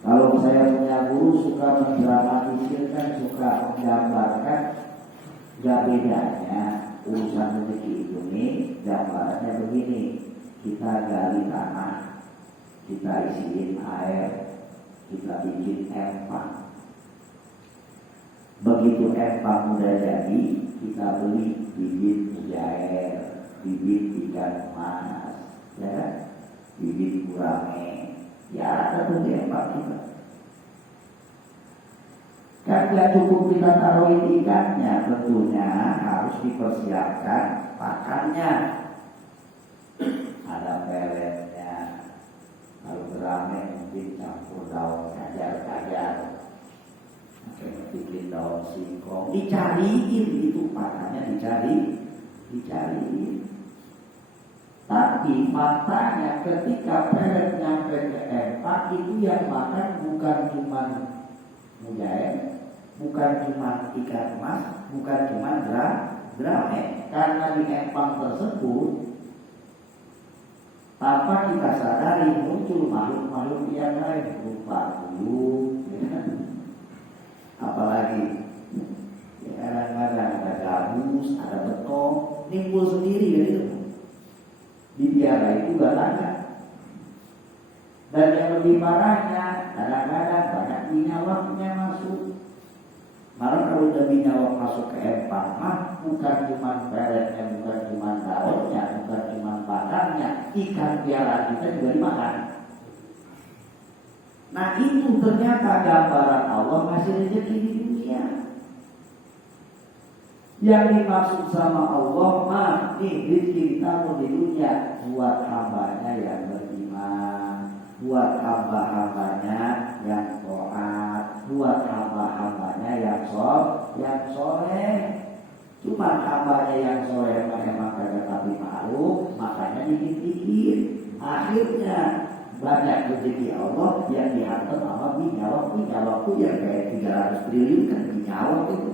Kalau saya punya guru suka mendramatisirkan, suka menggambarkan, gak bedanya urusan rezeki ini gambarannya begini. Kita gali tanah, kita isiin air, kita bikin empang. Begitu empang udah jadi, kita beli bibit jair, bibit ikan mas, ya, bibit gurame. Ya ada tuh empang kita. Kan gak cukup kita taruhin ikannya, tentunya harus dipersiapkan pakannya. Ada peletnya, kalau gurame mungkin campur daun kajar-kajar, bikin daun singkong, dicariin itu pakannya, dicariin. Tapi faktanya ketika pelet nyampe ke empang, itu yang makan bukan cuma mujair, bukan cuma ikan emas, bukan cuma gurame. Karena di empang tersebut tanpa kita sadari muncul makhluk-makhluk yang lain berupa bulu, ya. Apalagi ya, kadang-kadang ada gabus, ada betok, nimbul sendiri dari itu. Dibiarkan itu gak ada. Dan yang lebih parahnya, kadang-kadang banyak binyawaknya masuk. Malah kalau udah binyawak masuk ke empang, bukan cuma peletnya, bukan cuma daunnya, bukan cuma badannya, ikan piaraan kita juga dimakan. Nah itu ternyata gambaran Allah ngasih rezeki di dunia. Yang dimaksud sama Allah nih rezeki kita di dunia buat hambanya yang beriman, buat hamba-hambanya yang taat, buat hamba-hambanya yang soleh. Cuma hambanya yang soleh emang kagak tapi malu, makanya dikit-dikit. Akhirnya banyak rezeki Allah yang dihantar sama binyawak tuh yang kayak 300 triliun kan binyawak itu.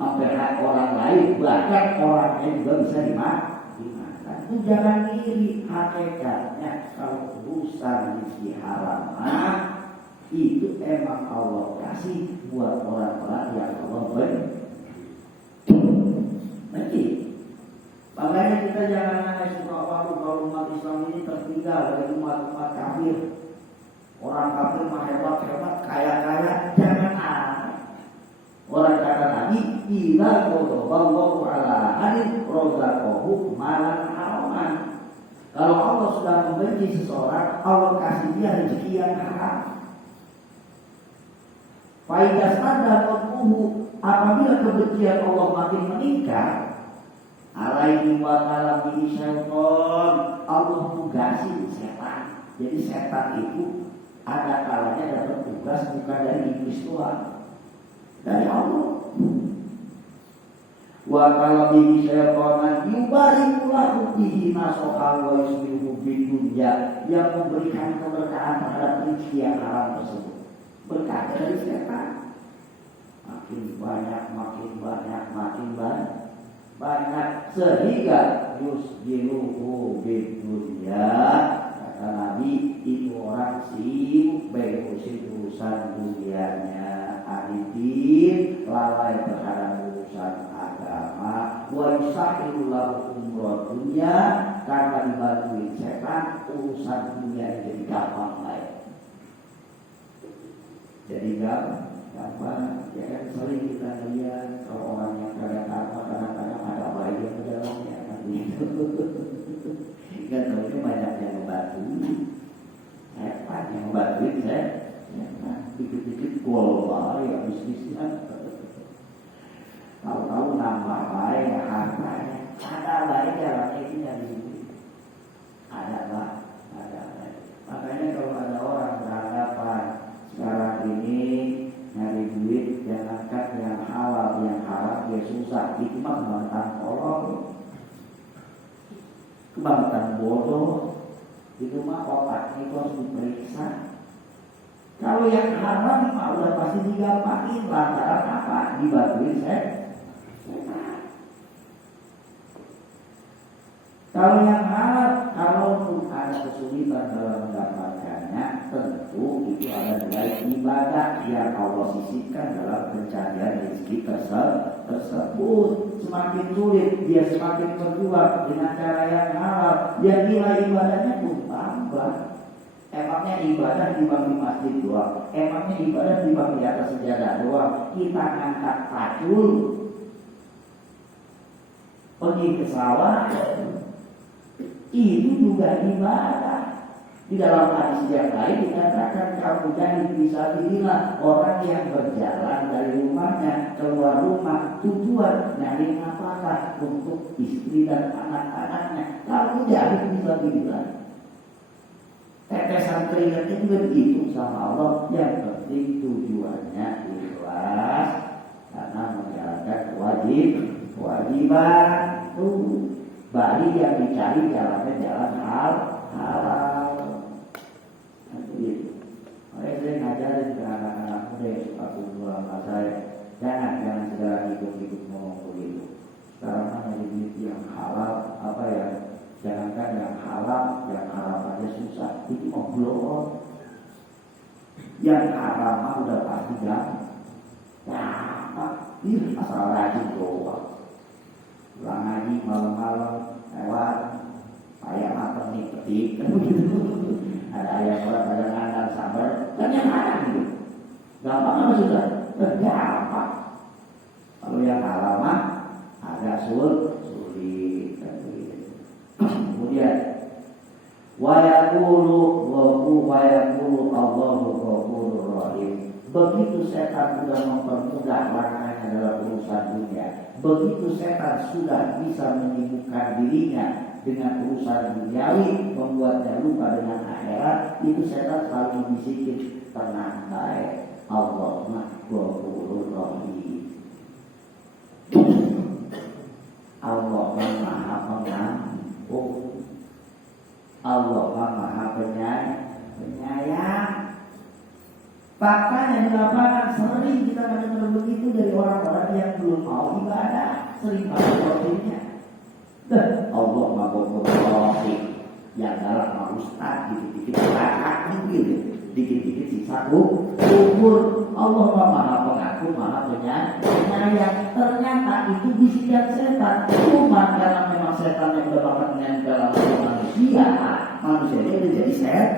Sampai orang lain, bahkan orangnya juga bisa dimakan. Itu jangan iri, hakikatnya kalau urusan rezeki haram itu emang Allah kasih buat orang-orang yang Allah beri. Nanti makanya kita jangan aneh suka waktu kalau umat Islam ini tertinggal dari umat-umat kafir. Orang kafir mah hebat-hebat, kaya-kaya, jangan aneh. Orang kata Nabi, ila qadaballahu ala ahadin razaqahu malan haraman. Kalau Allah sudah membenci seseorang, Allah kasih dia rezeki yang haram. Faidah sadar qadruhu, apabila kebencian Allah makin meningkat, alaihi wa ta'ala syaitan, Allah tugasin setan. Jadi setan itu ada kalanya dapat tugas bukan dari iblis doang, dari Allah. Wa qala bihi syaitan yubarikulahu bihi masoha wa yusbihu bidunya, yang memberikan keberkahan terhadap rezeki yang haram tersebut. Berkah dari setan. Makin banyak sehingga yusbihu bidunya, kata Nabi, itu orang sibuk berurusan urusan dunianya, adidin lalai terhadap urusan agama. Wa yusahilu lahu umrah dunya, karena dibantuin setan urusan dunia jadi gampang lain. Jadi gampang, ya kan sering kita lihat kalau orang yang kadang-kadang ada bayi yang di dalamnya kan gitu. Kan tahunya banyak yang membantu, hebat yang membantuin saya. Dikit-dikit global ya bisnisnya. Tahu-tahu nambah baik hartanya. Ada baik dalam ini dari ini. Ada baik. Makanya kalau ada orang beranggapan sekarang ini nyari duit jangankan yang halal, yang haram ya susah. Itu mah kebangetan tolong, kebangetan bodoh. Itu mah otaknya itu harus diperiksa. Kalau yang haram mah udah pasti digampangin, lantaran apa? Dibantuin setan. Kalau yang halal, kalau pun ada kesulitan dalam mendapatkan beribadah yang Allah sisihkan dalam pencarian rezeki tersebut. Semakin sulit dia semakin berjuang dengan cara yang halal, dia nilai ibadahnya pun tambah. Emangnya ibadah timbang di masjid doang, emangnya ibadah timbang di atas sejadah doang. Kita ngangkat pacul, pergi ke sawah, itu juga ibadah. Di dalam hadis yang lain dikatakan kamu jadi bisa dilihat orang yang berjalan dari rumahnya keluar rumah tujuan nyari nafkah untuk istri dan anak-anaknya. Kamu jadi bisa dilihat. Tetesan keringat itu berhitung sama Allah. Yang penting tujuannya ikhlas karena menjalankan kewajiban. Balik yang dicari jalannya jalan halal. Makanya saya ngajarin ke anak-anak muda yang suka kumpul sama saya, jangan segera ikut ngomong begitu. Sekarang mana duit yang halal, jangankan yang halal, yang haram aja susah. Itu mau blow. Yang haram udah pasti gampang. Ini asal rajin doang. Pulang ngaji malam-malam lewat ayam matang nih petik kan begitu. Ada ayam orang ada ngandang sabar kan yang ada gitu. Gampang apa sudah? Gampang. Kalau yang halal mah agak sulit kan begitu. Kemudian wa yaqulu Allahu ghafurur rahim. Begitu setan sudah mempermudah langkahnya dalam urusan dunia, begitu setan sudah bisa menyibukkan dirinya dengan urusan duniawi, membuatnya lupa dengan akhirat, itu setan selalu membisikin, tenang baik, Allah Ghafurur Rahim. Allah Maha Pengampun, Allah Maha Penyayang. Faktanya di lapangan sering kita mendengar begitu dari orang-orang yang belum mau ibadah, sering banget problemnya. Allah Ghafurur Rahim, yang dalam mah ustaz dikit-dikit belakang gitu, dikit-dikit siksa kubur. Allah Maha Pengampun, Maha Penyayang. Ternyata itu bisikan setan. Cuma karena memang setan yang udah banget menempel sama manusia dia udah jadi setan.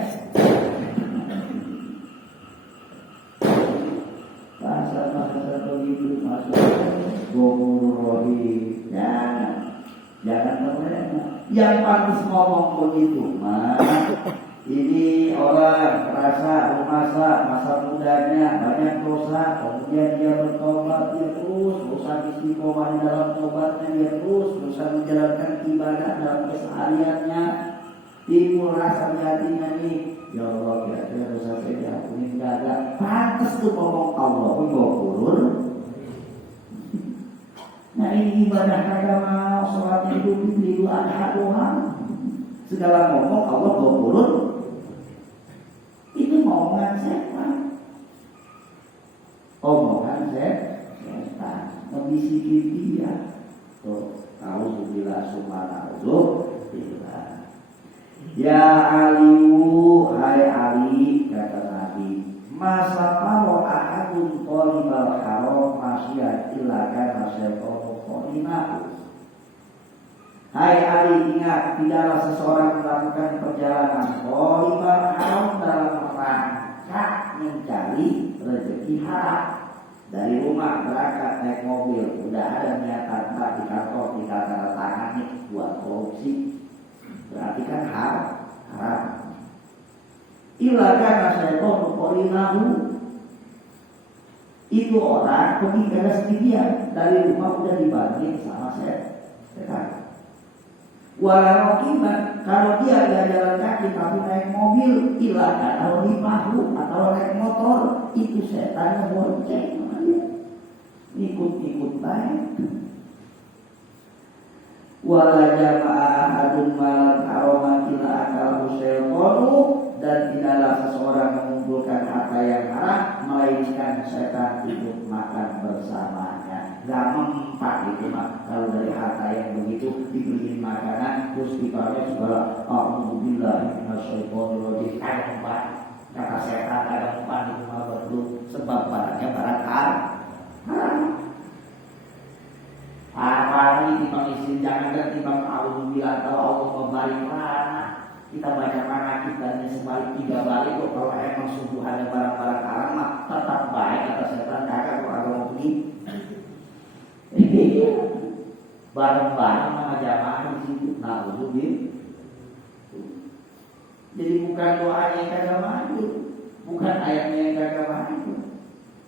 Bahasa begitu masuk Ghafurur Rahim. Jangan terlena. Yang pantas ngomong begitu mah ini orang merasa masa mudanya banyak dosa, kemudian dia bertobat, dia terus berusaha istiqomah di dalam tobatnya, dia terus berusaha menjalankan ibadah dalam kesehariannya. Timbul rasa di hatinya nih, ya Allah, kira-kira dosa saya diampuni enggak ada. Pantas tuh ngomong Allah Ghafurur. Nah ini ibadah agama, sholatnya Idul Adha doang. Segala ngomong Allah Ghafurur. Itu omongan setan. Omongan setan membisiki dia. Tuh, auzubillah subhanallah. Ya Aliyu, hai Ali, kata Nabi, masa kalau ahadun qalibal haram masyad illa kana syaitan qalinahu. Hai Ali, ingat, tidaklah seseorang melakukan perjalanan qalibal haram dalam rangka mencari rezeki haram. Dari rumah berangkat naik mobil, udah ada niatan di kantor, di tanda tangan nih buat korupsi. Berarti kan haram. Illa kana syaitan qalinahu. Itu orang pergi karena sendirian, dari rumah udah dibanding sama setan. Walau rokiban, kalau dia gak jalan kaki tapi naik mobil, illa kana limahu atau naik motor, itu setan bonceng sama dia. Ikut baik. Wala jama'a ahadun malam aromatila akal syaitan, dan tidaklah seseorang mengumpulkan harta yang haram melainkan setan ikut makan bersamanya. Gak mempat itu mah. Kalau dari harta yang begitu dibeliin makanan terus dipakai segala alhamdulillah minasyaitonir rajim, mempat. Kata setan ada umpan di rumah berluk sebab barangnya barang haram. Apalagi timbang istri jangan dan timbang Allah atau Allah membalik mana. Kita baca mana kitanya sebalik 3 balik kok. Kalau emang subuhannya barang-barang haram mah tetap baik. Kata setan kakak kok agak mau beli. Barang-barang mana jamaah di situ. Nah uzubillah. Jadi bukan doanya yang kagak maju, bukan ayatnya yang kagak maju.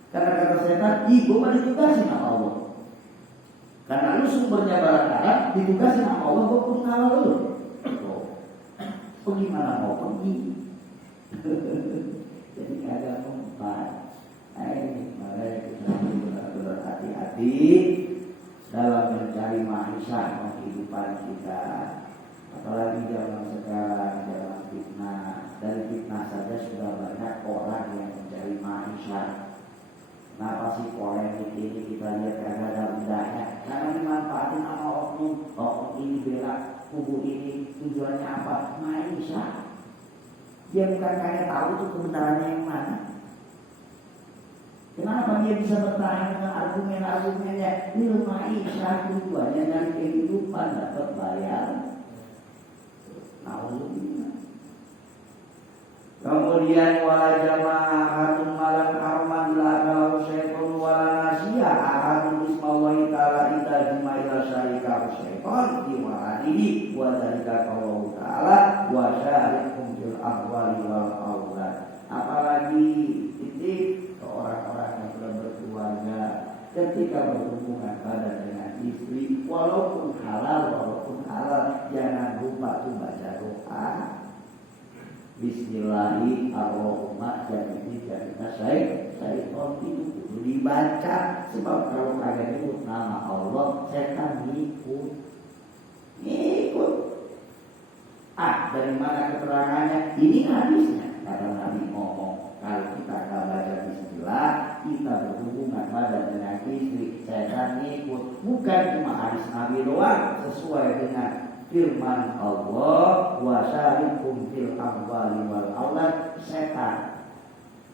Karena kata setan, gue mah ditugasin sama Allah. Karena lu sumbernya barang haram, ditugasin sama Allah, gue pun ngalah lu. Bagaimana mau pergi? Jadi kagak mempan. Mari kita benar-benar hati-hati dalam mencari maisha kehidupan kita. Apalagi zaman sekarang, zaman fitnah. Dari fitnah saja sudah banyak orang yang mencari maisha. Kenapa sih polemik ini kita lihat karena ada udahnya? Karena dimanfaatin sama oknum ini bela kubu ini, tujuannya apa? Maisha. Dia bukan kayak tahu tuh kebenarannya yang mana. Kenapa dia bisa bertahan dengan argumen-argumennya? Ini maisha, tujuannya dari kehidupan dapat bayar. Kemudian wala jamaah ahadun malam arman la kalau syaitan wala nasiyah ahadun bismallahi ta'ala ida jimaila syarika syaitan diwahadihi wa dalika qawlahu ta'ala wa syarikum fil ahwali wal awlad. Apalagi titik ke orang-orang yang sudah berkeluarga ketika berhubungan badan dengan istri walaupun halal jangan lupa tuh baca doa Bismillahirrahmanirrahim. Jadi syaitan itu kudu dibaca. Sebab kalau kalian nyebut nama Allah, setan ngikut. Dari mana keterangannya? Ini hadisnya. Kata Nabi ngomong, kalau kita akan baca Bismillah, kita berhubungan badan dengan istri, setan ngikut. Bukan cuma hadis Nabi doang, sesuai dengan firman Allah wa syarikum fil amwali wal aulad. Setan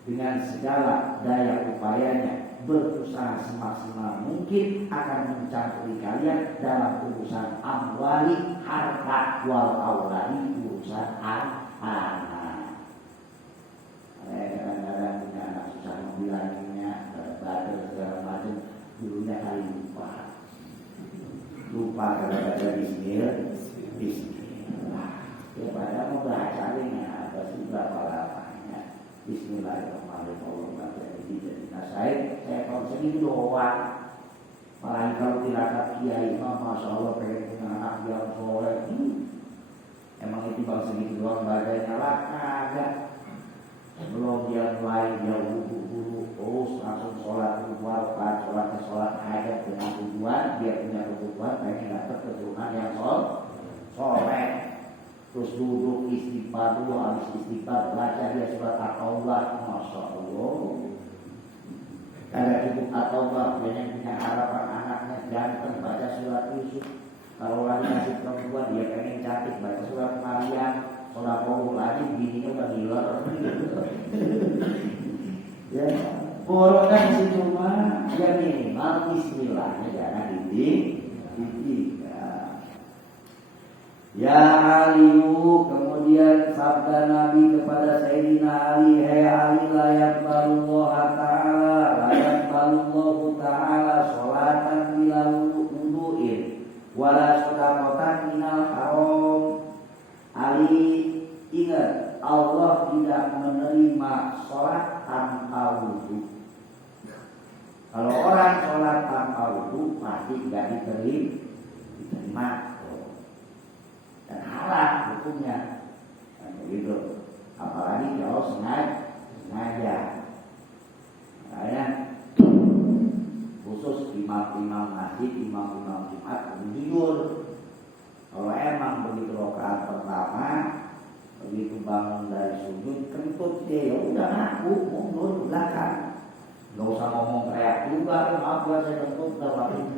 dengan segala daya upayanya berusaha semaksimal mungkin akan mencampuri kalian dalam urusan amwali, harta, wal auladi, urusan anak. Kadang-kadang punya anak susah membilangnya, badar segala macam, dulunya kali lupa kalau ada bismillah. Ya pada mau baca ini apa sih berapa lamanya? Bismillahirrahmanirrahim. Saya kalau segini doang. Malah kalau tirakat kiai mah masya Allah pengen punya anak yang soleh. Emang itu bang segitu doang bagainya lah kagak. Belum dia mulai dia wudhu terus langsung sholat keluar sholat hajat dengan tujuan dia punya kebutuhan pengen dapat keturunan yang soleh. Terus duduk istighfar dulu, habis istighfar baca dia surat At-Taubah, masya Allah. Ada cukup At-Taubah, banyak punya harapan anaknya ganteng baca surat Yusuf. Kalau lagi nasib perempuan dia pengen cantik baca surat Maryam. Surat Paul lagi bininya udah gila. Ya, porokan situ mah ya minimal bismillahnya jangan Ya Aliyu, kemudian sabda Nabi kepada Sayyidina Ali, hai Ali, layak balullah ta'ala sholatan bila wudu'in wala sodaqatan minal haram. Ali, ingat Allah tidak menerima sholat tanpa wudu. Kalau orang sholat tanpa wudu pasti tidak diterima. Dan halal hukumnya begitu. Apalagi kalau sengaja. Makanya khusus imam-imam masjid, imam-imam Jumat jujur. Kalau emang begitu rakaat pertama begitu bangun dari sujud kentut dia, ya udah ngaku mundur ke belakang. Gak usah ngomong teriak juga, maaf ya saya kentut tapi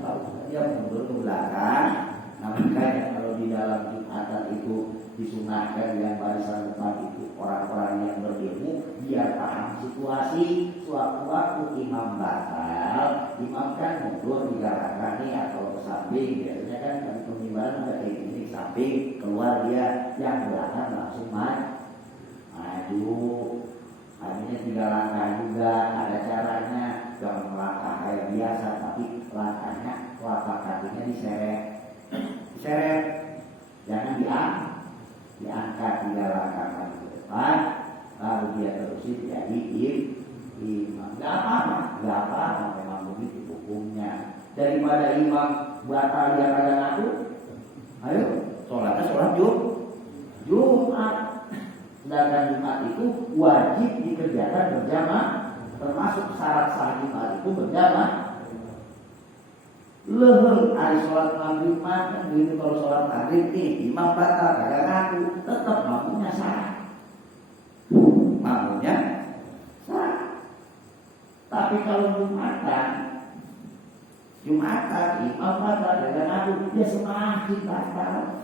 dia mundur ke belakang. Nah makanya kalau di dalam Jumatan itu disunahkan yang barisan depan itu orang-orang yang berdemo imam kan mundur 3 rakaat nih atau ke samping, biasanya kan pemimbaran udah kayak gini samping, keluar dia, yang belakang langsung maju. Akhirnya 3 langkah juga, ada caranya, jangan melangkah kayak biasa, tapi langkahnya telapak kakinya diseret, jangan diangkat 3 langkah maju ke depan, lalu dia terusin jadi imam. Gak apa-apa, memang begitu hukumnya. Daripada imam batal dia kagak ngaku, ayo sholatnya sholat Jumat. Sedangkan Jumat itu wajib dikerjakan berjamaah, termasuk syarat sah Jumat itu berjamaah. Leheng hari sholat maghrib kan begitu, kalau sholat maghrib nih imam batal kagak ngaku, tetap makmumnya sah. Tapi kalau Jumatan imam batal kagak ngaku, dia semakin batal.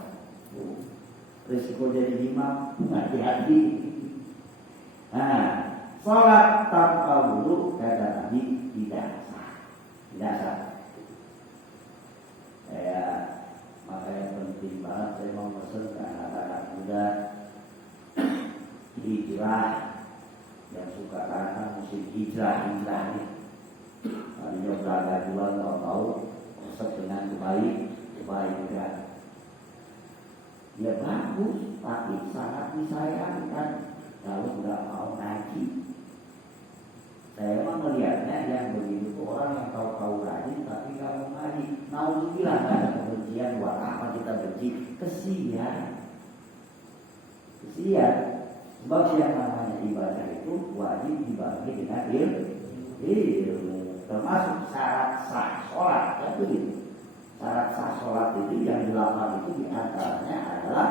Risiko jadi imam, hati-hati. Nah, sholat tanpa wudu kata Nabi tidak sah. Makanya penting banget saya mau pesan ke anak-anak muda hijrah, yang suka karena musim hijrah nih. Tadinya berada dua tahu resep dengan kebaikan. Ya bagus, tapi sangat disayangkan kalau nggak mau ngaji. Saya emang melihatnya yang begitu orang yang tahu rajin tapi nggak mau ngaji. Nauzubillah, nggak ada kebencian, buat apa kita benci? Kesian. Sebab yang namanya ibadah itu wajib dibagi dengan ilmu. Termasuk syarat sah sholat, kan begitu. Syarat sah sholat itu yang dilakukan itu diantaranya adalah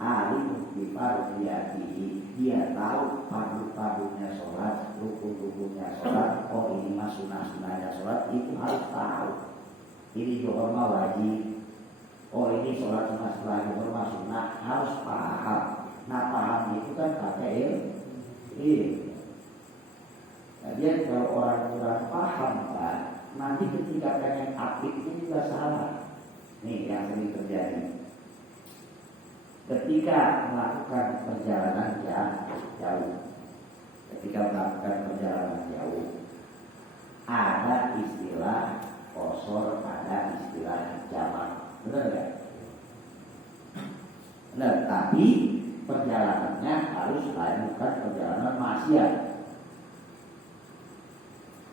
alim bifarudiyati. Dia tahu padu-padunya sholat, rukun-rukunnya sholat. Oh ini mah sunah-sunahnya sholat, itu harus tahu. Ini juga mah wajib. Oh ini sholat sunah setelah juga mah sunnah, harus paham. Nah paham itu kan pakai ilmu. Jadi kalau orang kurang paham kan, nanti ketika pengen aktif itu juga salah. Nih yang sering terjadi. Ketika melakukan perjalanan jauh, ada istilah qashar, ada istilah jamak. Benar nggak? Benar. Tapi perjalanannya harus bukan perjalanan maksiat.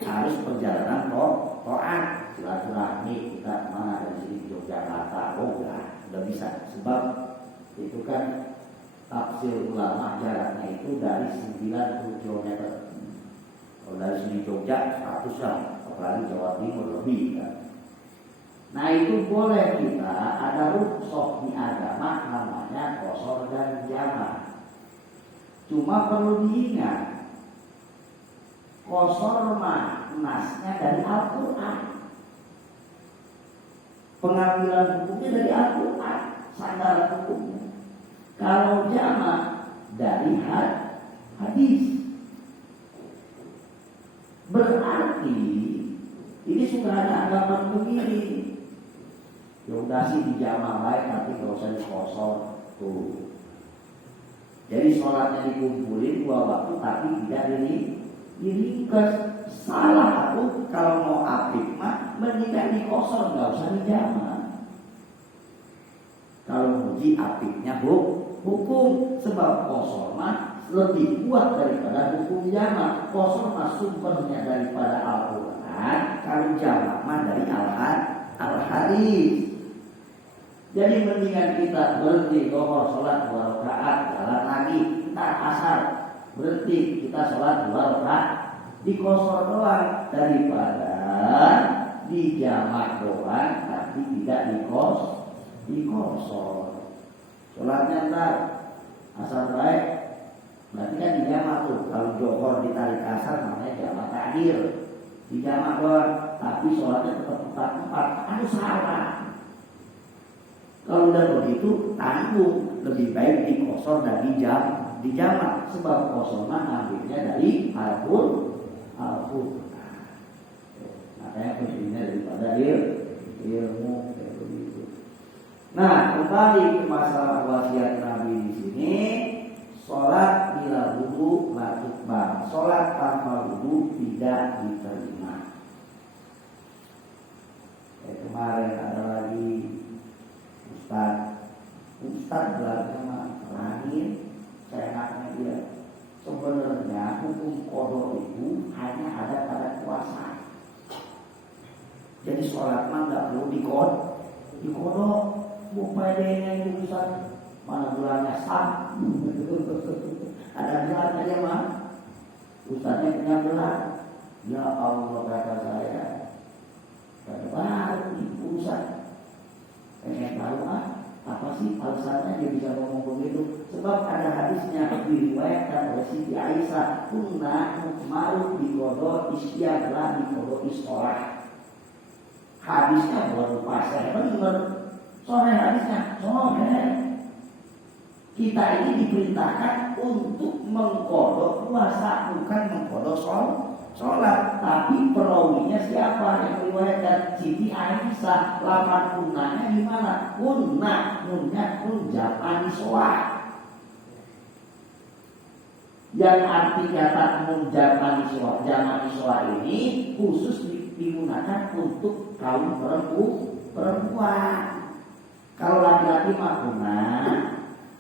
Harus perjalanan to'at, silaturahmi. Kita kemana dari sini Yogyakarta, udah bisa. Sebab itu kan tafsir ulama jaraknya itu dari 90 km. Kalau dari sini Jogja 100 jam, apalagi Jawa Timur lebih kan. Nah itu boleh kita ada rukhsah di agama namanya qashar dan jamak. Cuma perlu diingat, qashar nasnya dari Al-Quran, pengambilan hukumnya dari Al-Quran, sandaran hukumnya. Kalau jamak dari hadis, berarti ini sudah ada anggapan begini. Ya udah sih dijamak baik, tapi nggak usah dikosor tuh. Jadi sholatnya dikumpulin 2 waktu, tapi tidak diringkas. Salah aku kalau mau aktif mah mendingan dikosor, nggak usah dijamak. Kalau uji aktifnya hukum, sebab kosor mah lebih kuat daripada hukum jamak. Kosor mah sumbernya daripada Al-Quran, kalau jamak mah dari Al-Hadis. Jadi mendingan kita berhenti dohor sholat 2 rakaat, jalan lagi, ntar asar berhenti kita sholat 2 rakaat, dikosor doang, daripada dijamak doang tapi tidak dikosor. Sholatnya ntar asar baik, berarti kan dijamak tuh. Kalau dohor ditarik asar namanya jamak takdir, dijamak doang, tapi sholatnya tetap 4-4, salah. Kalau udah begitu tanggung, lebih baik dikosor dan dijamak. Sebab kosor mah ambilnya dari Al-Quran. Nah Makanya pentingnya daripada ilmu kayak begitu. Nah, kembali ke masalah wasiat Nabi di sini, sholat bila wudu la tuqbal. Sholat tanpa wudu tidak diterima. Kemarin ada lagi Ustaz belajar langit, saya nanya dia, sebenarnya hukum qada itu hanya ada pada puasa. Jadi sholat mah nggak perlu dikodok. Bupayanya itu Ustaz, mana bulannya sah? Ada bulannya dia mah. Ustaznya punya bulan. Ya Allah kata saya, baru itu Ustaz. Pengen tahu apa sih alasannya dia bisa ngomong begitu? Sebab ada hadisnya diriwayatkan oleh Siti Aisyah, kunna ma'ruf bi qada istighfar bi qada istolah. Hadisnya baru pas benar. Sore hadisnya, sore. Kita ini diperintahkan untuk mengkodok puasa, bukan mengkodok sholat. Tapi perawinya siapa yang meriwayatkan? Siti Aisyah. Laman kunnanya di mana? Kunna, nunnya kun jaman soa. Yang arti kata nun jaman soa ini khusus digunakan untuk kaum perempuan. Kalau laki-laki mah kunna,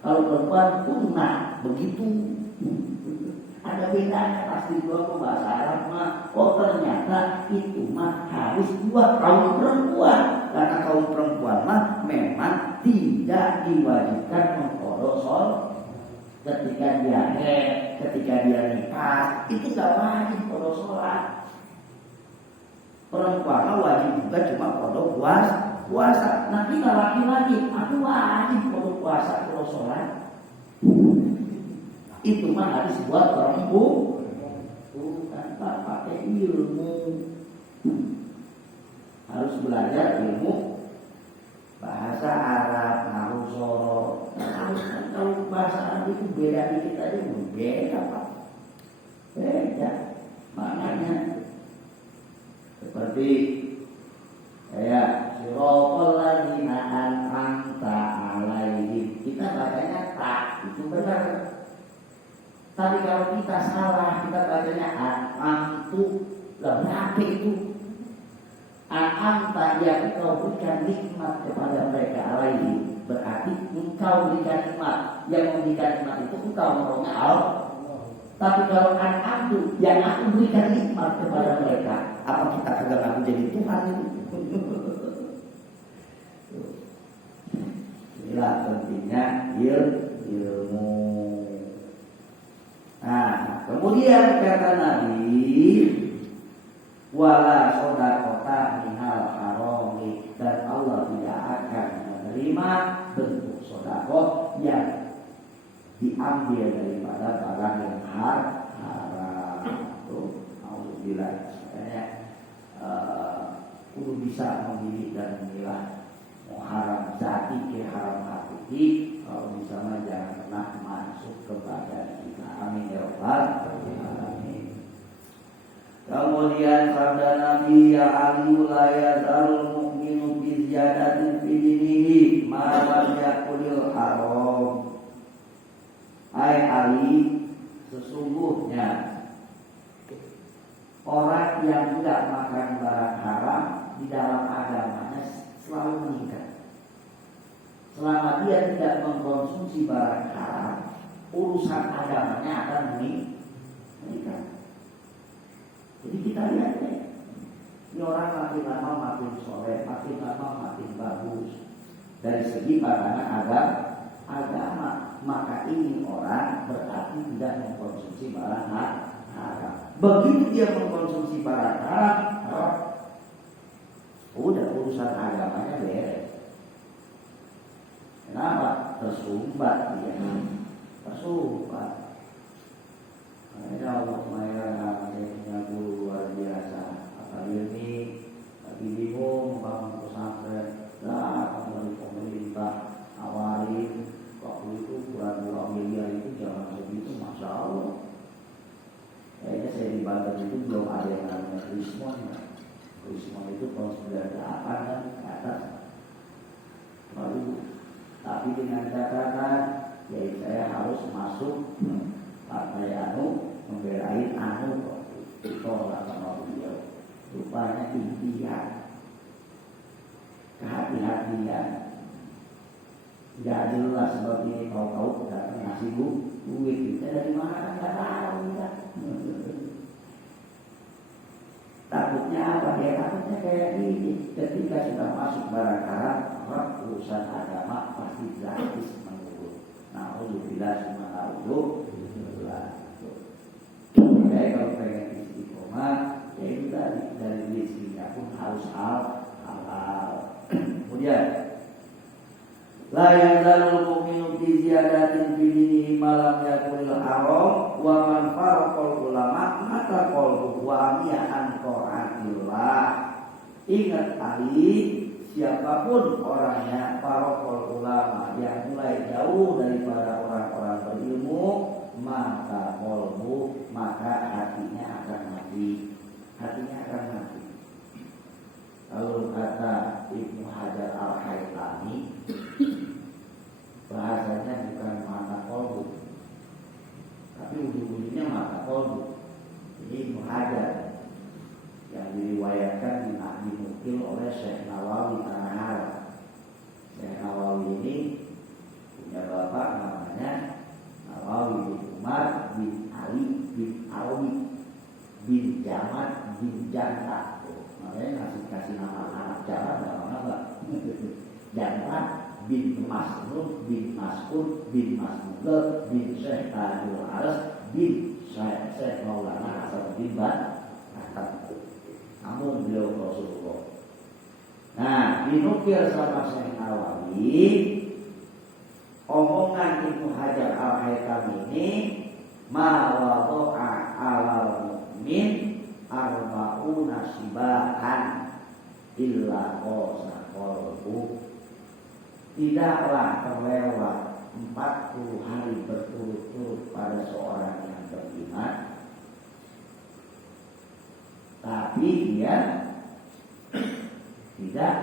kalau perempuan kunna, begitu. Ada bedanya pasti dua bahasa Arab mah. Oh ternyata itu mah harus dua kaum perempuan. Karena kaum perempuan mah memang tidak diwajibkan mengkodok sholat. Ketika dia ketika dia nikah, itu gak wajib kodok sholat. Perempuan mah wajib juga cuma kodok puasa. Nah kita laki-laki, aku wajib kodok puasa kodok sholat. Itu mah harus buat perempuan. Tanpa pakai ilmu, harus belajar ilmu bahasa Arab, harus soro. Kalau bahasa Arab itu beda dikit aja, beda Pak. Beda maknanya. Seperti kayak sirotol lagi an'amta alaihim, kita bacanya tak, itu benar. Tapi kalau kita salah, kita bacanya an'amtu, berapa itu? An'amta yang engkau berikan nikmat kepada mereka alaihim, berarti engkau berikan nikmat. Yang memberikan nikmat itu engkau maunya Allah. Tapi kalau an'amtu yang aku berikan nikmat kepada mereka, apa kita kagak ngaku jadi Tuhan itu? Inilah pentingnya ilmu. Nah, kemudian kata Nabi, wala sodakota minal harami, dan Allah tidak akan menerima bentuk sodakoh yang diambil daripada barang yang haram. Tuh, alhamdulillah. Kudu bisa memilih dan memilah mau haram zati ke haram hakiki. Kalau bisa mah jangan pernah masuk ke badan kita. Amin ya rabbal alamin. Kemudian sabda Nabi, ya Ali la yazalul mu'minu bi ziyadatin fi dinihi ma lam yakulil haram. Hai Ali, sesungguhnya orang yang tidak makan barang haram di dalam agamanya selalu meningkat. Selama dia tidak mengkonsumsi barang haram, urusan agamanya akan meningkat. Jadi kita lihat ya, ini orang makin lama makin soleh, makin lama makin bagus dari segi pandangan agama. Maka ini orang berarti tidak mengkonsumsi barang haram. Begitu dia mengkonsumsi barang haram, udah urusan agamanya beres. Kenapa? Tersumbat dia. Tersumbat. Ya Allah, punya guru luar biasa. Apalagi ini lagi bingung bangun pesantren. Lah, dari pemerintah awalin waktu itu kurang 2 miliar itu jangan segitu, masya Allah. Kayaknya saya di Banten itu belum ada yang namanya Krismon. Rismon itu tahun 98 kan ke atas. Lalu, tapi dengan catatan, ya saya harus masuk partai anu membelain anu tolak sama beliau. Rupanya impian, kehati-hatian, nggak jelas seperti tahu-tahu datang ngasih duit kita dari mana nggak tahu ya. Takutnya apa dia? Takutnya kayak gini, ketika sudah masuk barang haram, urusan agama pasti gratis menurut. Nah, alhamdulillah semua tahu. Jadi kalau pengen istiqomah, ya itu dari rezekinya pun harus halal. Kemudian, la yazalul mu'minu fi ziyadatin fi dinihi ma lam yakunil haram wa man faraqal ulama mata qalbuhu wa amiya an qa'atillah. Ingat Ali, siapapun orangnya faraqal ulama yang mulai jauh daripada orang-orang berilmu, maka qalbu, maka hatinya akan mati. Hatinya akan mati. Lalu kata Ibnu Hajar Al-Haytami, bahasanya bukan mata kolbu, tapi ujung-ujungnya mata kolbu. Ini Ibnu Hajar yang diriwayatkan dinukil oleh Syekh Nawawi Tanahara. Syekh Nawawi ini punya bapak namanya Nawawi bin Umar bin Ali bin Alwi bin Jamat bin Janta. Makanya kasih nama anak Jawa apa? Jamat bin Mas'ud bin Mas'ud bin Mas'ud bin Syekh Abdul Aras bin Syekh Maulana Hasanuddin Batam. Namun beliau Rasulullah. Nah, dinukil sama Syekh Nawawi, omongan Ibnu Hajar Al-Haytami ini ma wada'a 'alal mu'min arba'una sibahan illa qasa qalbu. Tidaklah terlewat 40 hari berturut-turut pada seorang yang beriman, tapi dia tidak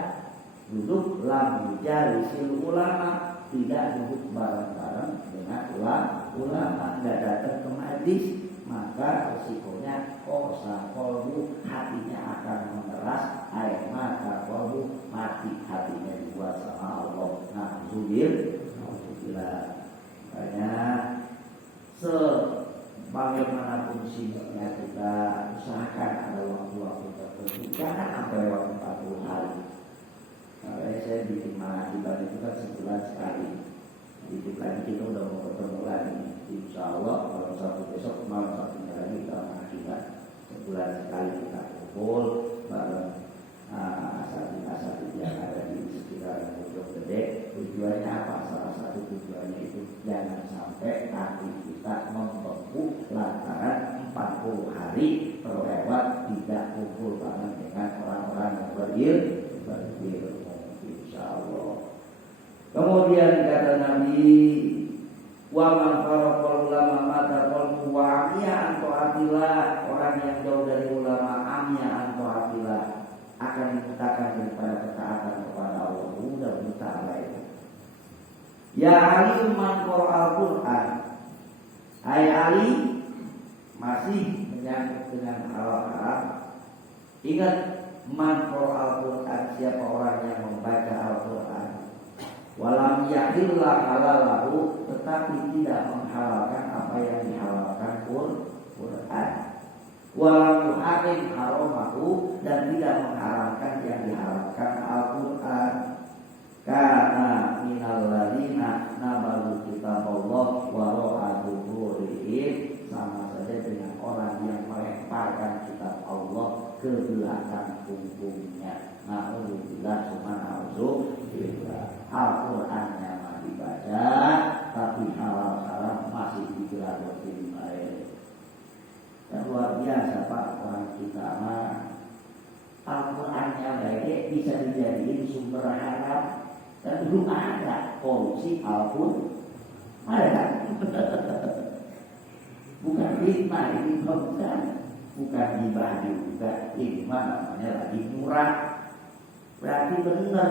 duduk lam jalisil ulama, tidak duduk bareng-bareng dengan ulama, tidak datang ke majlis, maka resikonya kosa kolbu, hatinya akan mengeras, air mata kolbu mati, hatinya dibuat sama Allah. Nah, alhamdulillah. Makanya sebagaimanapun sibuknya kita usahakan ada waktu-waktu tertentu, jangan sampai waktu 40 hari. Makanya saya bikin mahasiswa itu kan sebulan sekali. Jadi lagi kita udah mau ketemu lagi. Insya Allah kalau satu besok malam satunya lagi kita mengakibat sebulan sekali kita kumpul bareng asal yang ada di sekitar Pondok Gede. Tujuannya apa? Salah satu tujuannya itu jangan sampai aktivitas membengkak lantaran 40 hari terlewat tidak kumpul bareng dengan orang-orang yang berilmu. Insya Allah. Kemudian kata Nabi, wa man faraqal ulama mata qalbu wa amiya an taatillah, orang yang jauh dari ulama amiya an taatillah akan dibutakan daripada ketaatan kepada Allah. Udah buta itu. Ya Ali man Qur'an Quran. Hai Ali, masih menyangkut dengan hal-hal. Ingat, man Qur'an Quran, siapa orang yang membaca Al-Quran, walam yahillah halalahu, tetapi tidak menghalalkan apa yang dihalalkan Quran, walam yuharim haramahu, dan tidak mengharamkan yang diharamkan Al-Quran, karena minal ladina nabalu kitaballah wa ra'aduhurihim, sama saja dengan orang yang melemparkan kitab Allah ke belakang punggungnya. Na'udzubillah summa na'udzubillah. Al-Qur'annya mah dibaca, tapi halal haram masih digelagotin air. Dan luar biasa Pak, orang kita mah Al-Qur'annya baik bisa dijadiin sumber haram. Dan belum ada korupsi Al-Qur'an. Ada kan? Bukan fitnah ini, bukan. bukan gibah juga, ini mah namanya lagi murah. Berarti benar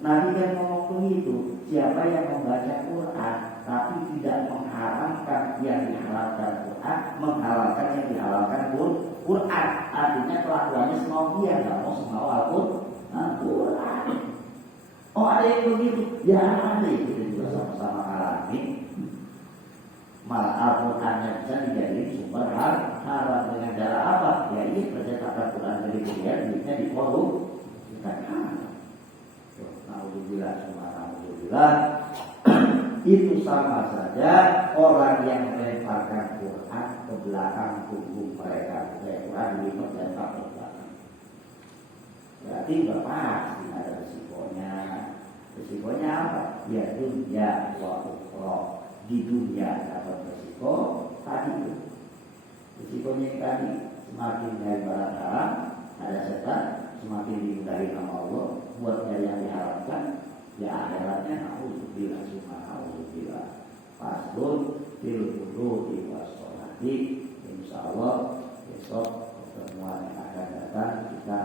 Nabi kan ngomong begitu, siapa yang membaca Quran tapi tidak mengharamkan yang dihalalkan Quran, menghalalkan yang dihalalkan Quran, artinya kelakuannya semau dia, nggak mau semau Al-Quran. Oh ada yang begitu, ya ada, kita juga sama-sama alami. Malah Al-Qurannya bisa dijadiin sumber haram dengan cara apa? Ya ini percetakan Quran dari dia, duitnya dikorupsi. Alhamdulillah, itu sama saja orang yang melemparkan Quran ke belakang punggung mereka. Quran dilipat dan pakai belakang. Berarti nggak pasti ada resikonya. Resikonya apa? Ya dunia wa ukhra. Di dunia dapat resiko tadi itu. Resikonya yang tadi semakin dari barang haram ada setan, semakin dimudahi nama Allah buat yang diharapkan, ya akhiratnya naudzubillah summa naudzubillah. Paslun fil wudu'i was sholati. Insyaallah besok pertemuan yang akan datang kita